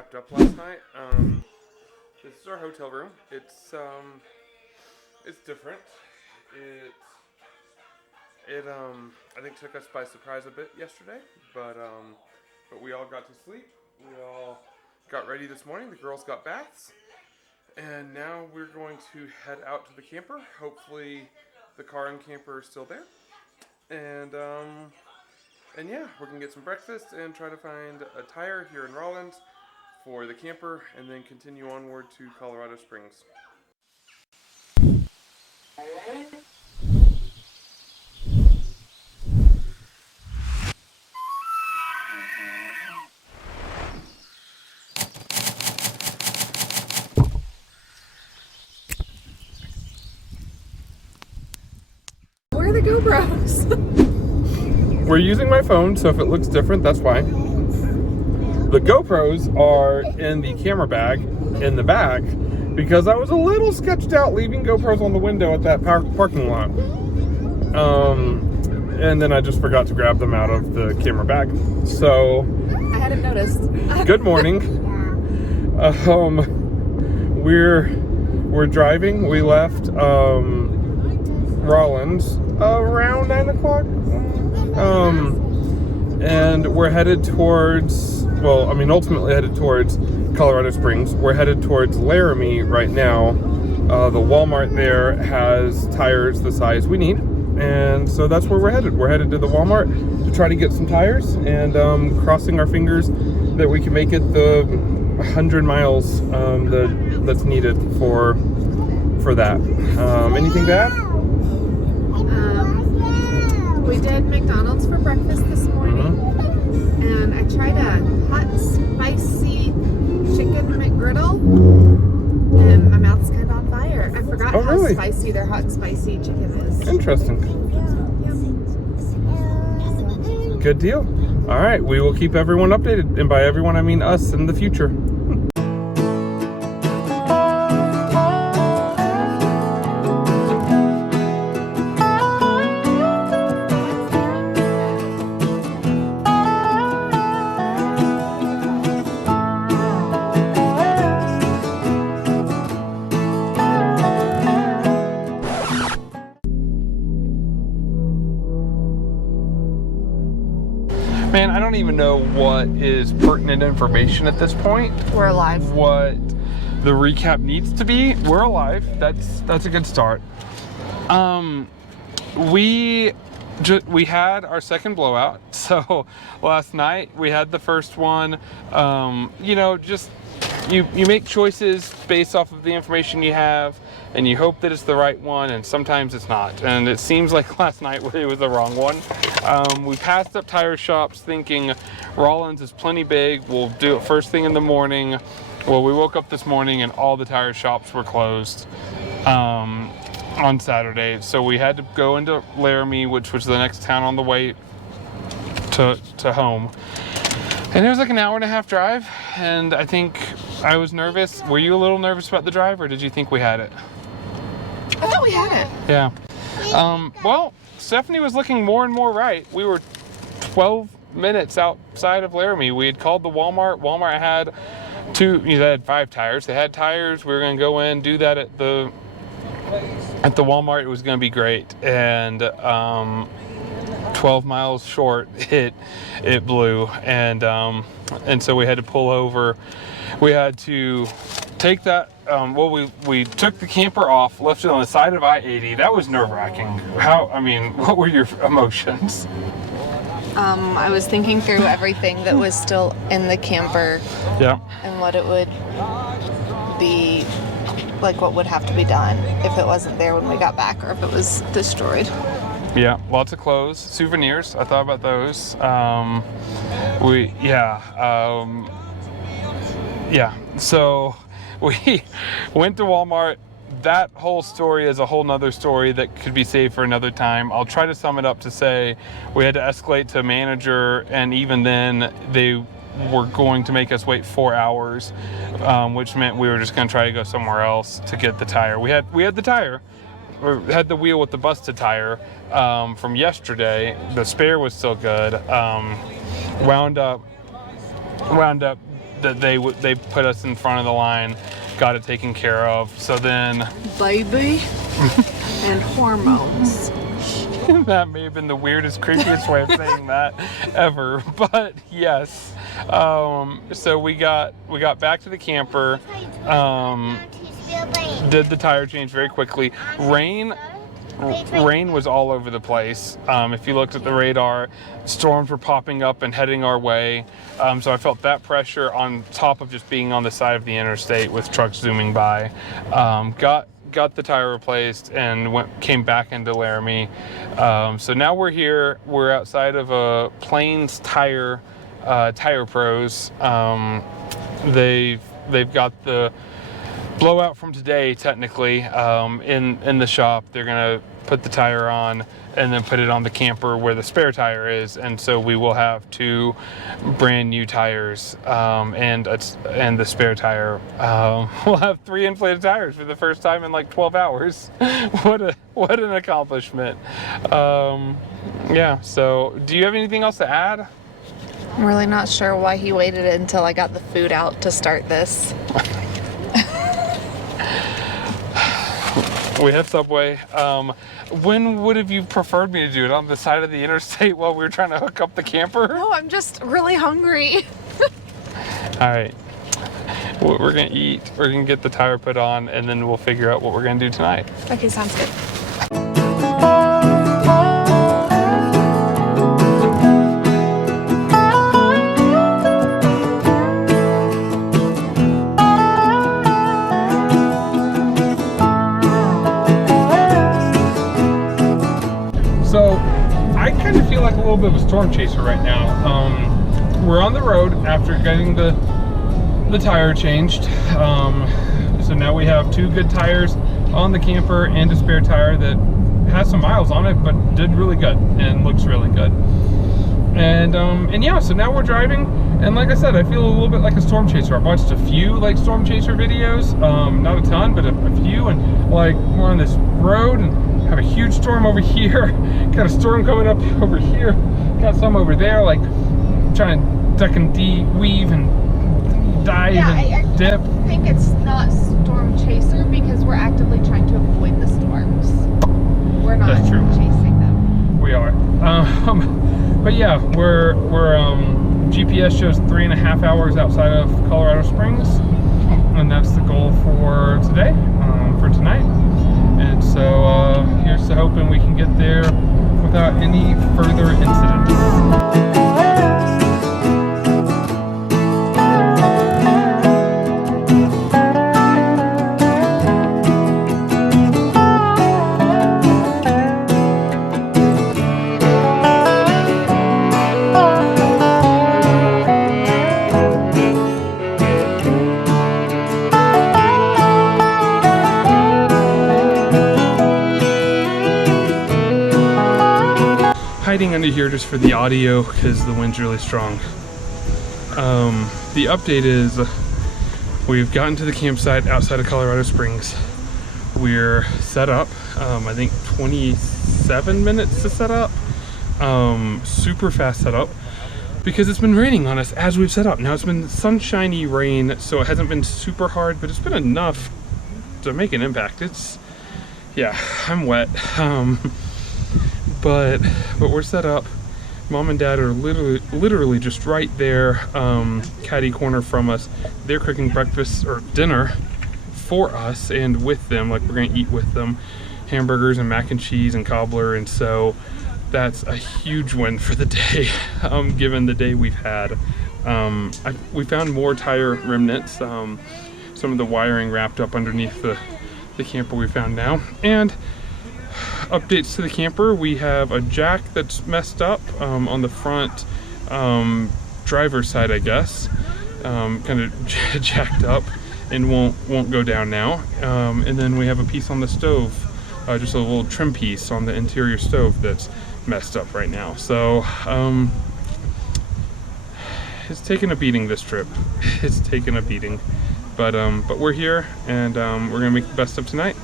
wrapped up last night. This is our hotel room. It's different. It I think took us by surprise a bit yesterday, but we all got to sleep. We all got ready this morning. The girls got baths, and now we're going to head out to the camper. Hopefully, the car and camper are still there, and yeah, we're gonna get some breakfast and try to find a tire here in Rawlins for the camper, and then continue onward to Colorado Springs. Where are the GoPros? We're using my phone, so if it looks different, that's why. The GoPros are in the camera bag in the back because I was a little sketched out leaving GoPros on the window at that parking lot. And then I just forgot to grab them out of the camera bag. So I hadn't noticed. Good morning. We're driving. We left Rawlins around 9 o'clock. And we're headed towards, ultimately headed towards Colorado Springs. We're headed towards Laramie right now. The Walmart there has tires the size we need. And so that's where we're headed. We're headed to the Walmart to try to get some tires, and crossing our fingers that we can make it the 100 miles that's needed for that. Anything to add? We did McDonald's for breakfast this morning, and I tried a hot, spicy chicken McGriddle, and my mouth's kind of on fire. I forgot how spicy their hot and spicy chicken is. Interesting. Yep. Good deal. All right, we will keep everyone updated, and by everyone I mean us in the future. Man, I don't even know what is pertinent information at this point. We're alive. What the recap needs to be. We're alive. That's a good start. We had our second blowout. So last night we had the first one. You make choices based off of the information you have, and you hope that it's the right one, and sometimes it's not. And it seems like last night it was the wrong one. We passed up tire shops thinking Rawlins is plenty big. We'll do it first thing in the morning. Well, we woke up this morning and all the tire shops were closed on Saturday. So we had to go into Laramie, which was the next town on the way to home. And it was like an hour and a half drive, and I think I was nervous. Were you a little nervous about the drive, or did you think we had it? I thought we had it. Yeah. Well, Stephanie was looking more and more right. We were 12 minutes outside of Laramie. We had called the Walmart. Walmart had they had 5 tires. They had tires. We were going to go in, do that at the Walmart. It was going to be great. And 12 miles short, it blew, and so we had to pull over. We had to take that. We took the camper off, left it on the side of I-80. That was nerve-wracking. What were your emotions? I was thinking through everything that was still in the camper. Yeah. And what it would be, like what would have to be done if it wasn't there when we got back, or if it was destroyed. Yeah, lots of clothes, souvenirs. I thought about those. So we went to Walmart. That whole story is a whole nother story that could be saved for another time. I'll try to sum it up to say we had to escalate to a manager, and even then they were going to make us wait 4 hours, which meant we were just going to try to go somewhere else to get the tire. We had the tire. We had the wheel with the busted tire from yesterday. The spare was still good. Wound up that they put us in front of the line, got it taken care of. So then Baby and hormones. that may have been the weirdest, creepiest way of saying that ever, but yes. So we got back to the camper, did the tire change very quickly. Rain was all over the place. If you looked at the radar, storms were popping up and heading our way. So I felt that pressure on top of just being on the side of the interstate with trucks zooming by. Got the tire replaced and came back into Laramie. So now we're here. We're outside of a Plains Tire Pros. They've got the blowout from today, technically, in the shop. They're gonna put the tire on and then put it on the camper where the spare tire is, and so we will have 2 brand new tires, and the spare tire. We'll have 3 inflated tires for the first time in like 12 hours. What an accomplishment. Yeah, so do you have anything else to add? I'm really not sure why he waited until I got the food out to start this. We have Subway. When would have you preferred me to do it? On the side of the interstate while we were trying to hook up the camper? No, I'm just really hungry. All right. We're gonna eat, we're gonna get the tire put on, and then we'll figure out what we're gonna do tonight. Okay, sounds good. So I kind of feel like a little bit of a storm chaser right now. We're on the road after getting the tire changed. So now we have 2 good tires on the camper and a spare tire that has some miles on it, but did really good and looks really good. And yeah, so now we're driving, and like I said, I feel a little bit like a storm chaser. I've watched a few like storm chaser videos, not a ton, but a few, and like we're on this road and have a huge storm over here, got a storm coming up over here, got some over there, like trying to duck and weave and dive and dip. I think it's not storm chaser because we're actively trying to avoid the storms. We're not chasing them. We are. But yeah, we're GPS shows 3.5 hours outside of Colorado Springs, and that's the goal for today, for tonight. And so here's to hoping we can get there without any further incidents. Hiding under here just for the audio because the wind's really strong. The update is we've gotten to the campsite outside of Colorado Springs. We're set up. I think 27 minutes to set up. Super fast setup because it's been raining on us as we've set up. Now it's been sunshiny rain, so it hasn't been super hard, but it's been enough to make an impact. Yeah, I'm wet. But we're set up. Mom and Dad are literally just right there, catty corner from us. They're cooking breakfast or dinner for us and with them, like we're gonna eat with them, hamburgers and mac and cheese and cobbler. And so that's a huge win for the day, given the day we've had. We found more tire remnants, some of the wiring wrapped up underneath the camper we found now. And updates to the camper, we have a jack that's messed up on the front driver's side, I guess, kind of jacked up and won't go down now. And then we have a piece on the stove, just a little trim piece on the interior stove that's messed up right now. So it's taken a beating this trip. It's taken a beating, but we're here, and we're gonna make the best of tonight.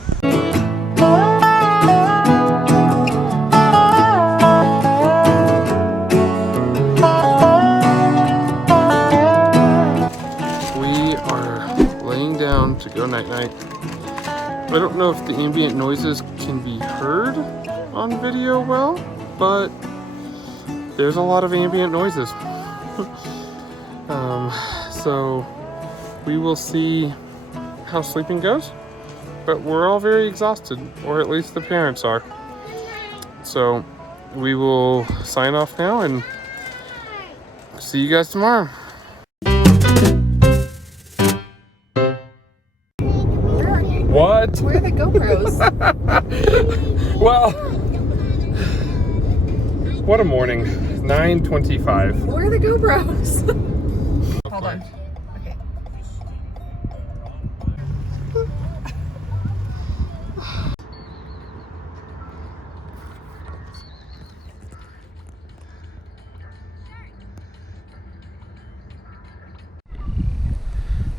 time to go night-night. I don't know if the ambient noises can be heard on video well, but there's a lot of ambient noises. So we will see how sleeping goes, but we're all very exhausted, or at least the parents are. So we will sign off now and see you guys tomorrow. Where are you? What? Where are the GoPros? Well, what a morning. 9:25. Where are the GoPros? Hold on. Okay.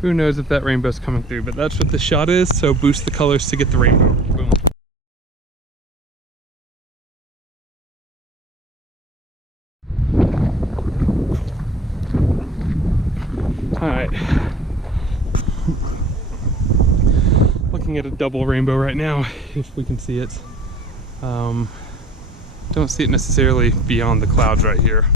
Who knows if that rainbow's coming through, but that's what the shot is, so boost the colors to get the rainbow. Boom. Alright. Looking at a double rainbow right now, if we can see it. Don't see it necessarily beyond the clouds right here.